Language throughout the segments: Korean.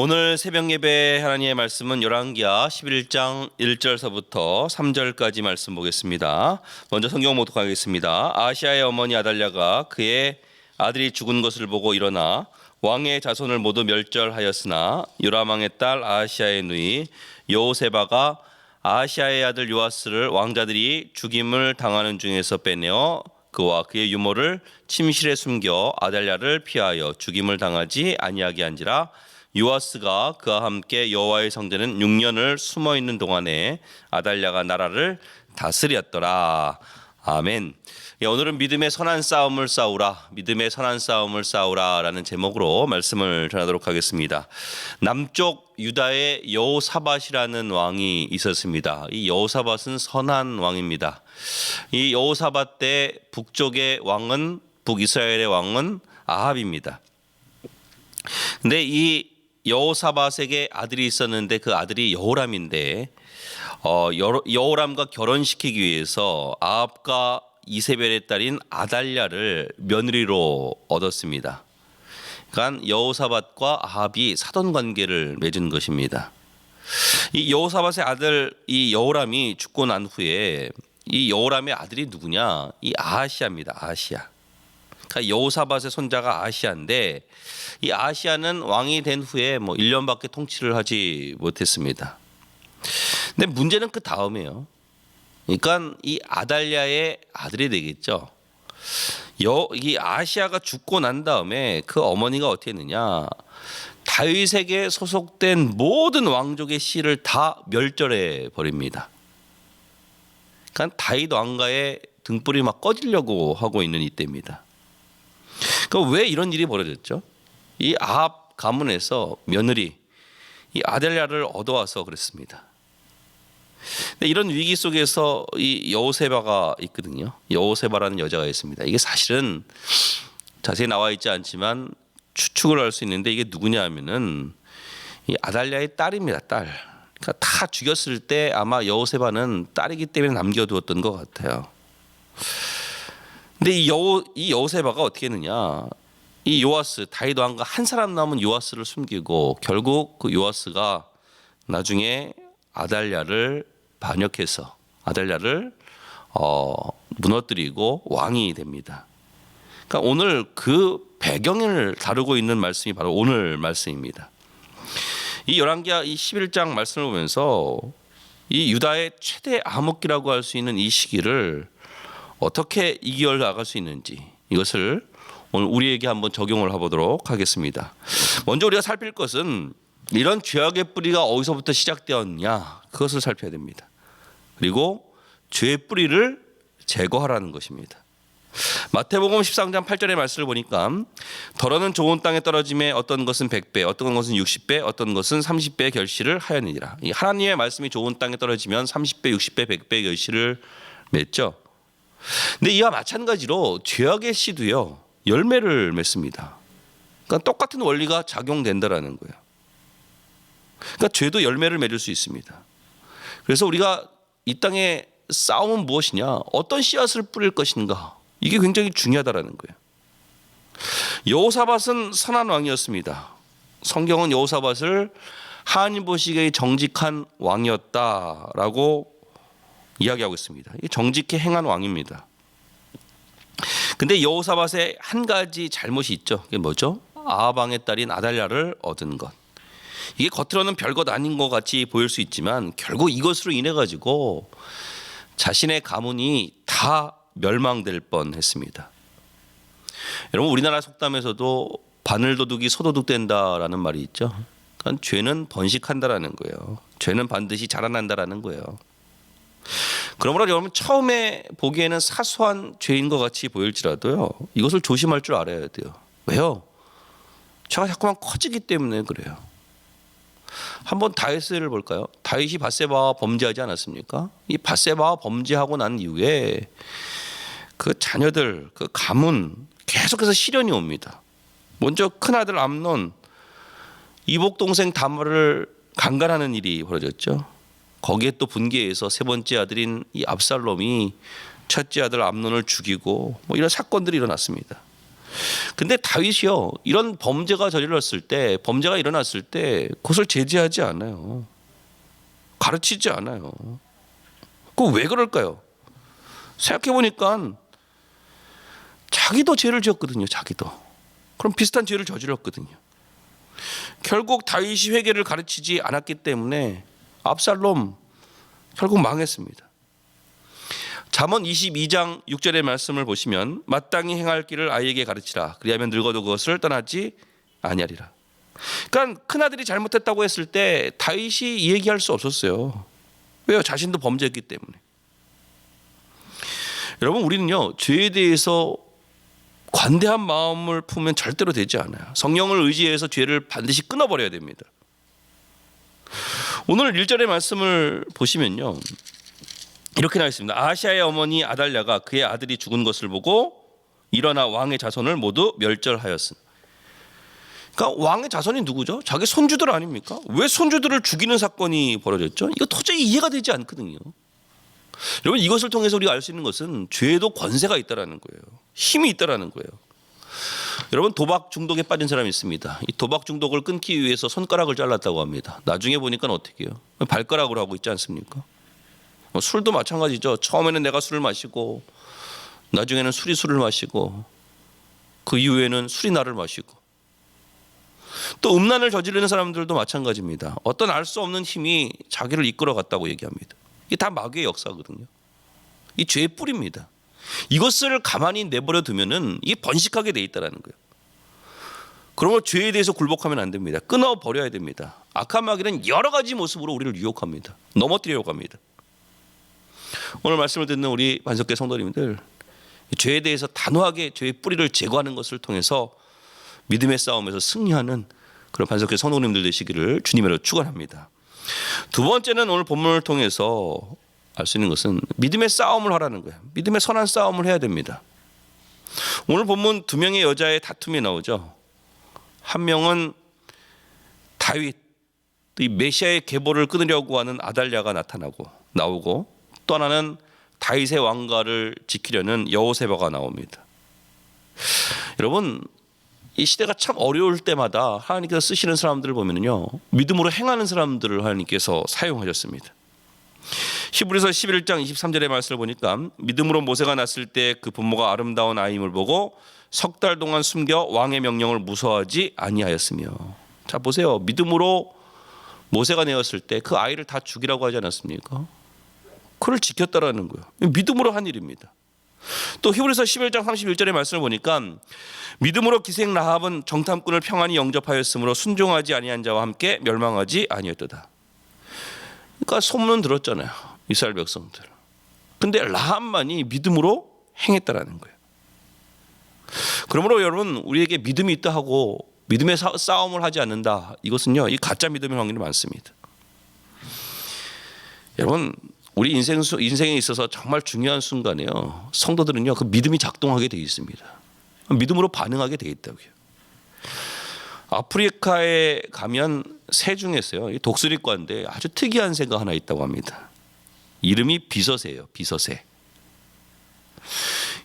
오늘 새벽 예배 하나님의 말씀은 열왕기하 11장 1절서부터 3절까지 말씀 보겠습니다. 먼저 성경 봉독하겠습니다. 아하시아의 어머니 아달랴가 그의 아들이 죽은 것을 보고 일어나 왕의 자손을 모두 멸절하였으나 요람 왕의 딸 아하시아의 누이 여호세바가 아하시아의 아들 요아스를 왕자들이 죽임을 당하는 중에서 빼내어 그와 그의 유모를 침실에 숨겨 아달랴를 피하여 죽임을 당하지 아니하게 한지라. 요아스가 그와 함께 여호와의 성전은 6년을 숨어 있는 동안에 아달랴가 나라를 다스렸더라. 아멘. 오늘은 믿음의 선한 싸움을 싸우라, 믿음의 선한 싸움을 싸우라라는 제목으로 말씀을 전하도록 하겠습니다. 남쪽 유다에 여호사밧이라는 왕이 있었습니다. 이 여호사밧은 선한 왕입니다. 이 여호사밧 때 북쪽의 왕은, 북이스라엘의 왕은 아합입니다. 근데 이 여호사밧에게 아들이 있었는데 그 아들이 여호람인데 여호람과 결혼시키기 위해서 아합과 이세벨의 딸인 아달랴를 며느리로 얻었습니다. 그러니까 여호사밧과 아합이 사돈 관계를 맺은 것입니다. 이 여호사밧의 아들 이 여호람이 죽고 난 후에 이 여호람의 아들이 누구냐? 이 아하시아입니다. 아하시아. 그러니까 여호사밧의 손자가 아하시아인데 이 아하시아는 왕이 된 후에 1년밖에 통치를 하지 못했습니다. 근데 문제는 그 다음이에요. 그러니까 이 아달랴의 아들이 되겠죠. 이 아하시아가 죽고 난 다음에 그 어머니가 어떻게 했느냐? 다윗에게 소속된 모든 왕족의 씨를 다 멸절해 버립니다. 그러니까 다윗 왕가의 등불이 막 꺼지려고 하고 있는 이때입니다. 그럼 왜 이런 일이 벌어졌죠? 이 아합 가문에서 며느리 이 아달랴를 얻어와서 그랬습니다. 근데 이런 위기 속에서 이 여호세바가 있거든요. 여호세바라는 여자가 있습니다. 이게 사실은 자세히 나와 있지 않지만 추측을 할 수 있는데 이게 누구냐 하면은 이 아달랴의 딸입니다. 딸. 그러니까 다 죽였을 때 아마 여호세바는 딸이기 때문에 남겨두었던 것 같아요. 근데 이 여호세바가 어떻게 했느냐? 이 요아스, 다윗 왕과 한 사람 남은 요아스를 숨기고 결국 그 요아스가 나중에 아달랴를 반역해서 아달랴를 무너뜨리고 왕이 됩니다. 그러니까 오늘 그 배경을 다루고 있는 말씀이 바로 오늘 말씀입니다. 이 열왕기하 이 11장 말씀을 보면서 이 유다의 최대 암흑기라고 할 수 있는 이 시기를 어떻게 이겨 나갈 수 있는지 이것을 오늘 우리에게 한번 적용을 해보도록 하겠습니다. 먼저 우리가 살필 것은 이런 죄악의 뿌리가 어디서부터 시작되었냐 그것을 살펴야 됩니다. 그리고 죄의 뿌리를 제거하라는 것입니다. 마태복음 13장 8절의 말씀을 보니까 더러는 좋은 땅에 떨어짐에 어떤 것은 100배, 어떤 것은 60배, 어떤 것은 30배의 결실을 하였느니라. 이 하나님의 말씀이 좋은 땅에 떨어지면 30배, 60배, 100배의 결실을 맺죠. 근데 이와 마찬가지로 죄악의 씨도요 열매를 맺습니다. 그러니까 똑같은 원리가 작용된다라는 거예요. 그러니까 죄도 열매를 맺을 수 있습니다. 그래서 우리가 이 땅의 싸움은 무엇이냐? 어떤 씨앗을 뿌릴 것인가? 이게 굉장히 중요하다라는 거예요. 여호사밧은 선한 왕이었습니다. 성경은 여호사밧을 하나님 보시기에 정직한 왕이었다라고 이야기하고 있습니다. 이게 정직히 행한 왕입니다. 근데 여호사밧에 한 가지 잘못이 있죠. 그게 뭐죠? 아합 왕의 딸인 아달랴를 얻은 것. 이게 겉으로는 별것 아닌 것 같이 보일 수 있지만 결국 이것으로 인해 가지고 자신의 가문이 다 멸망될 뻔했습니다. 여러분 우리나라 속담에서도 바늘도둑이 소도둑 된다라는 말이 있죠. 그러니까 죄는 번식한다라는 거예요. 죄는 반드시 자라난다라는 거예요. 그러므로 여러분 처음에 보기에는 사소한 죄인 것 같이 보일지라도요 이것을 조심할 줄 알아야 돼요. 왜요? 죄가 자꾸만 커지기 때문에 그래요. 한번 다윗을 볼까요? 다윗이 밧세바와 범죄하지 않았습니까? 이 밧세바와 범죄하고 난 이후에 그 자녀들, 그 가문 계속해서 시련이 옵니다. 먼저 큰아들 암논, 이복 동생 다말을 강간하는 일이 벌어졌죠. 거기에 또 분개해서 세 번째 아들인 이 압살롬이 첫째 아들 암논을 죽이고 이런 사건들이 일어났습니다. 근데 다윗이요, 이런 범죄가 일어났을 때 그것을 제지하지 않아요. 가르치지 않아요. 그거 왜 그럴까요? 생각해 보니까 자기도 죄를 지었거든요. 자기도. 그럼 비슷한 죄를 저질렀거든요. 결국 다윗이 회개를 가르치지 않았기 때문에 압살롬 결국 망했습니다. 잠언 22장 6절의 말씀을 보시면 마땅히 행할 길을 아이에게 가르치라. 그리하면 늙어도 그것을 떠나지 아니하리라. 그러니까 큰아들이 잘못했다고 했을 때 다윗이 얘기할 수 없었어요. 왜요? 자신도 범죄했기 때문에. 여러분, 우리는요, 죄에 대해서 관대한 마음을 품으면 절대로 되지 않아요. 성령을 의지해서 죄를 반드시 끊어버려야 됩니다. 오늘 1절의 말씀을 보시면요, 이렇게 나와 있습니다. 아하시아의 어머니 아달랴가 그의 아들이 죽은 것을 보고 일어나 왕의 자손을 모두 멸절하였으나. 그러니까 왕의 자손이 누구죠? 자기 손주들 아닙니까? 왜 손주들을 죽이는 사건이 벌어졌죠? 이거 도저히 이해가 되지 않거든요. 여러분, 이것을 통해서 우리가 알 수 있는 것은 죄에도 권세가 있다라는 거예요. 힘이 있다라는 거예요. 여러분, 도박 중독에 빠진 사람이 있습니다. 이 도박 중독을 끊기 위해서 손가락을 잘랐다고 합니다. 나중에 보니까 어떻게 해요? 발가락으로 하고 있지 않습니까? 술도 마찬가지죠. 처음에는 내가 술을 마시고 나중에는 술이 술을 마시고 그 이후에는 술이 나를 마시고, 또 음란을 저지르는 사람들도 마찬가지입니다. 어떤 알 수 없는 힘이 자기를 이끌어 갔다고 얘기합니다. 이게 다 마귀의 역사거든요. 이 죄의 뿌리입니다. 이것을 가만히 내버려 두면은 이게 번식하게 돼 있다라는 거예요. 그러면 죄에 대해서 굴복하면 안 됩니다. 끊어 버려야 됩니다. 악한 마귀는 여러 가지 모습으로 우리를 유혹합니다. 넘어뜨리려고 합니다. 오늘 말씀을 듣는 우리 반석계 성도님들, 죄에 대해서 단호하게 죄의 뿌리를 제거하는 것을 통해서 믿음의 싸움에서 승리하는 그런 반석계 성도님들 되시기를 주님으로 축원합니다. 두 번째는 오늘 본문을 통해서 알 수 있는 것은 믿음의 싸움을 하라는 거예요. 믿음의 선한 싸움을 해야 됩니다. 오늘 본문 두 명의 여자의 다툼이 나오죠. 한 명은 다윗, 이 메시아의 계보를 끊으려고 하는 아달랴가 나오고, 또 하나는 다윗의 왕가를 지키려는 여호세바가 나옵니다. 여러분, 이 시대가 참 어려울 때마다 하나님께서 쓰시는 사람들을 보면요, 믿음으로 행하는 사람들을 하나님께서 사용하셨습니다. 히브리서 11장 23절의 말씀을 보니까 믿음으로 모세가 났을 때 그 부모가 아름다운 아이임을 보고 석 달 동안 숨겨 왕의 명령을 무서워하지 아니하였으며. 자, 보세요. 믿음으로 모세가 내었을 때 그 아이를 다 죽이라고 하지 않았습니까? 그를 지켰다라는 거예요. 믿음으로 한 일입니다. 또 히브리서 11장 31절의 말씀을 보니까 믿음으로 기생 라합은 정탐꾼을 평안히 영접하였으므로 순종하지 아니한 자와 함께 멸망하지 아니었도다. 그러니까 소문은 들었잖아요, 이스라엘 백성들. 근데 라합만이 믿음으로 행했다라는 거예요. 그러므로 여러분, 우리에게 믿음이 있다 하고 믿음의 싸움을 하지 않는다, 이것은요, 이 가짜 믿음의 확률이 많습니다. 여러분, 우리 인생에 있어서 정말 중요한 순간에요, 성도들은요, 그 믿음이 작동하게 되어 있습니다. 믿음으로 반응하게 되어 있다고요. 아프리카에 가면 새 중에서요, 독수리과인데 아주 특이한 새가 하나 있다고 합니다. 이름이 비서새예요. 비서새.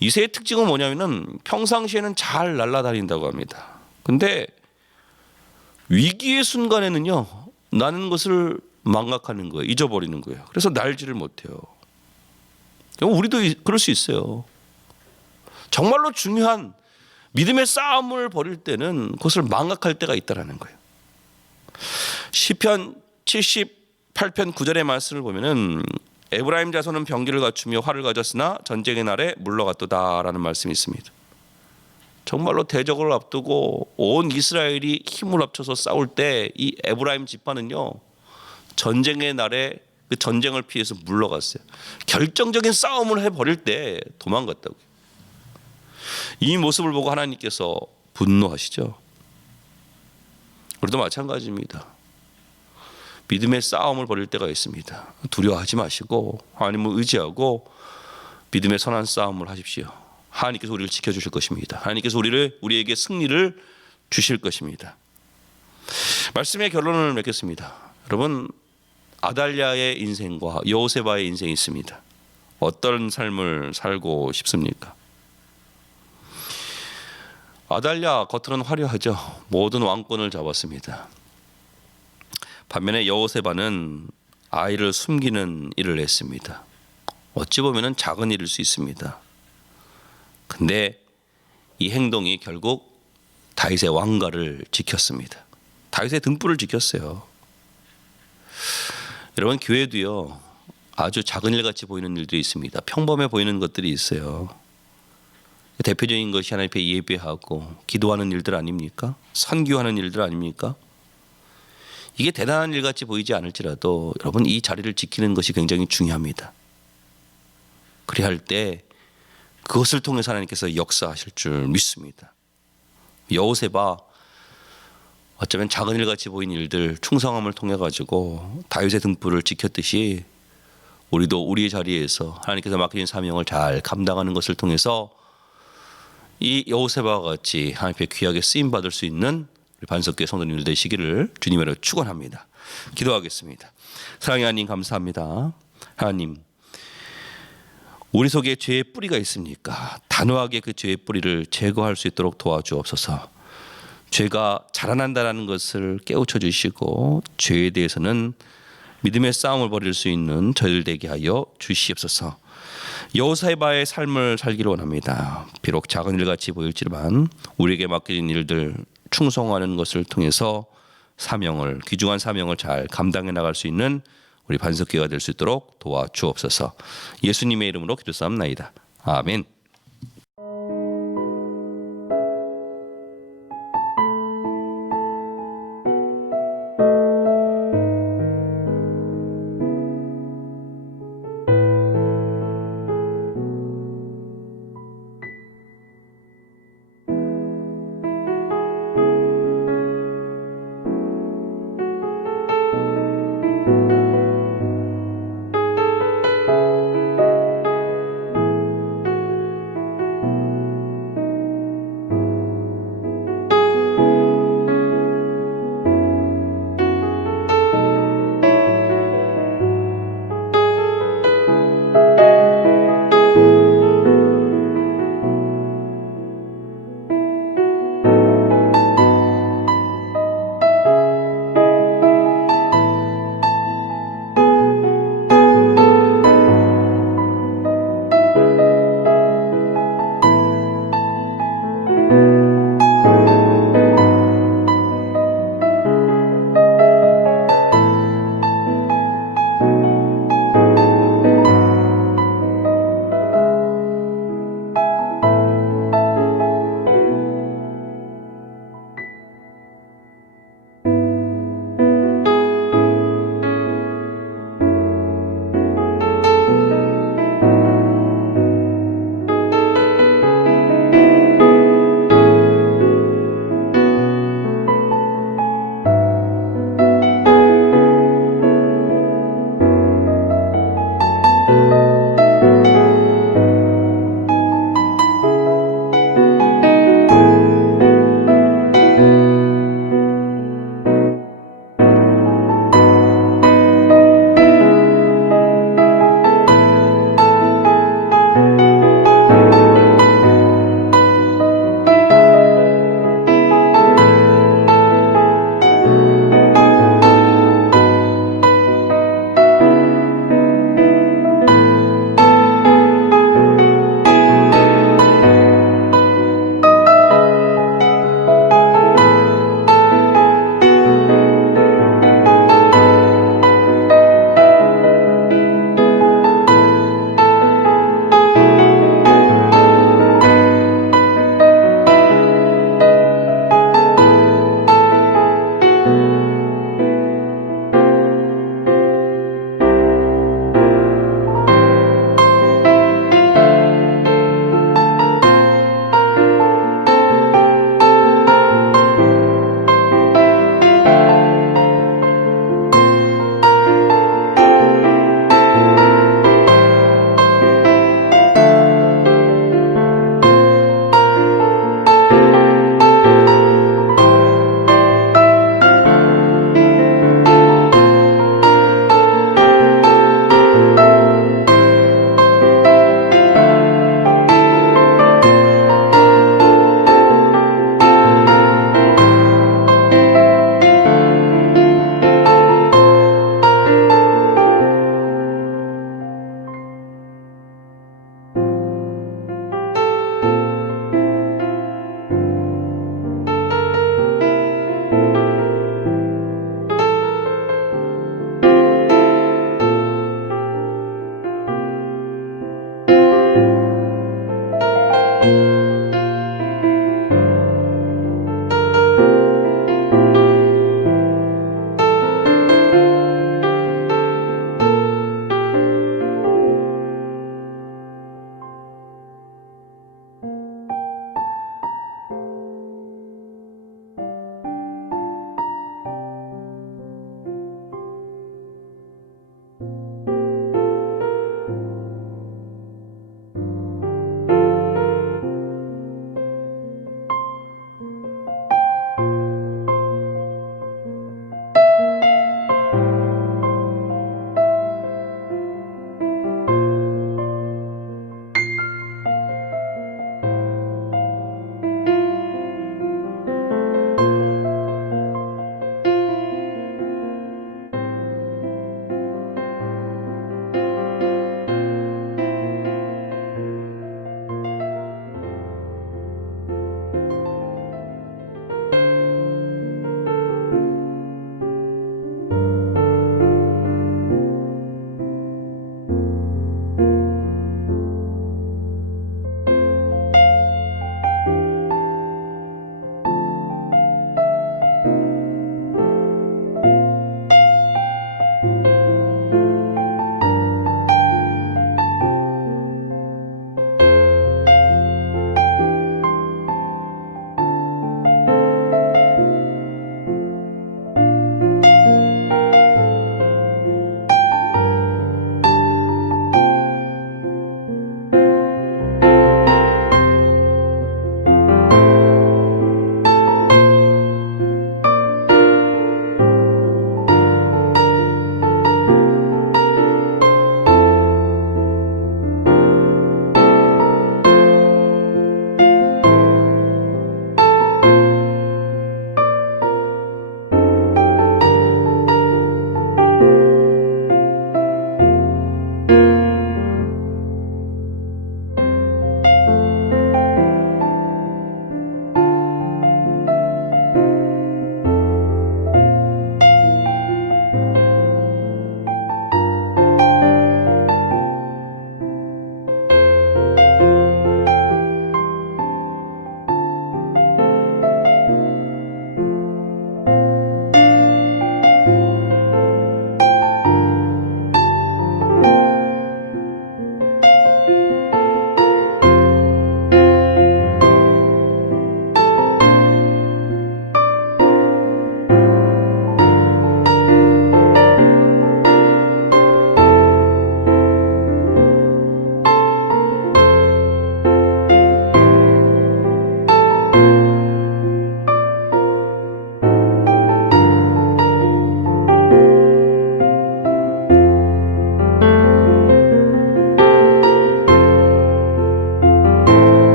이 새의 특징은 뭐냐면은 평상시에는 잘 날아다닌다고 합니다. 근데 위기의 순간에는요, 나는 것을 망각하는 거예요. 잊어버리는 거예요. 그래서 날지를 못해요. 우리도 그럴 수 있어요. 정말로 중요한 믿음의 싸움을 벌일 때는 그것을 망각할 때가 있다라는 거예요. 시편 78편 9절의 말씀을 보면은 에브라임 자손은 병기를 갖추며 활을 가졌으나 전쟁의 날에 물러갔도다라는 말씀이 있습니다. 정말로 대적을 앞두고 온 이스라엘이 힘을 합쳐서 싸울 때 이 에브라임 지파는요, 전쟁의 날에 그 전쟁을 피해서 물러갔어요. 결정적인 싸움을 해버릴 때 도망갔다고요. 이 모습을 보고 하나님께서 분노하시죠. 우리도 마찬가지입니다. 믿음의 싸움을 벌일 때가 있습니다. 두려워하지 마시고 하나님을 의지하고 믿음의 선한 싸움을 하십시오. 하나님께서 우리를 지켜주실 것입니다. 하나님께서 우리에게 승리를 주실 것입니다. 말씀의 결론을 맺겠습니다. 여러분, 아달랴의 인생과 여호세바의 인생이 있습니다. 어떤 삶을 살고 싶습니까? 아달랴 겉으로는 화려하죠. 모든 왕권을 잡았습니다. 반면에 여호세바는 아이를 숨기는 일을 했습니다. 어찌 보면 작은 일일 수 있습니다. 근데 이 행동이 결국 다윗의 왕가를 지켰습니다. 다윗의 등불을 지켰어요. 여러분, 교회도요, 아주 작은 일같이 보이는 일들이 있습니다. 평범해 보이는 것들이 있어요. 대표적인 것이 하나님 앞에 예배하고 기도하는 일들 아닙니까? 선교하는 일들 아닙니까? 이게 대단한 일같이 보이지 않을지라도 여러분, 이 자리를 지키는 것이 굉장히 중요합니다. 그래야 할 때 그것을 통해서 하나님께서 역사하실 줄 믿습니다. 여호세바, 어쩌면 작은 일같이 보이는 일들, 충성함을 통해 가지고 다윗의 등불을 지켰듯이 우리도 우리의 자리에서 하나님께서 맡기신 사명을 잘 감당하는 것을 통해서 이 여호세바와 같이 하나님 앞에 귀하게 쓰임 받을 수 있는 우리 반석교회 성도님들 되시기를 주님으로 축원합니다. 기도하겠습니다. 사랑의 하나님, 감사합니다. 하나님, 우리 속에 죄의 뿌리가 있습니까? 단호하게 그 죄의 뿌리를 제거할 수 있도록 도와주옵소서. 죄가 자라난다는 것을 깨우쳐 주시고 죄에 대해서는 믿음의 싸움을 벌일 수 있는 저희들 되게 하여 주시옵소서. 여호세바의 삶을 살기를 원합니다. 비록 작은 일같이 보일지만 우리에게 맡겨진 일들 충성하는 것을 통해서 사명을, 귀중한 사명을 잘 감당해 나갈 수 있는 우리 반석교회가 될 수 있도록 도와주옵소서. 예수님의 이름으로 기도드립니다. 아멘.